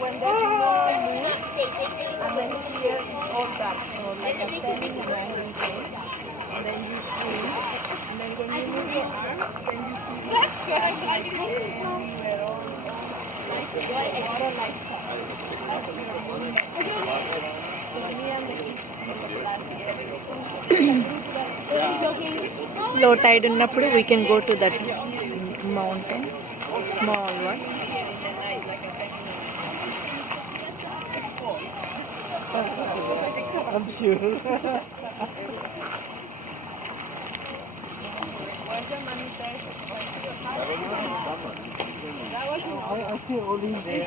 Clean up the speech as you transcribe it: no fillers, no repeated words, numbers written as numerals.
when there's no moon, and then here it's all dark. So like I'm standing in my face, and then you swim, and then when you move your arms, then you see the sky like everywhere, all like the water lights up. As you're moving. So me and the kids last year. Low tide ఉన్నప్పుడు we can go to that mountain, small one. I'm sure. I see all these there.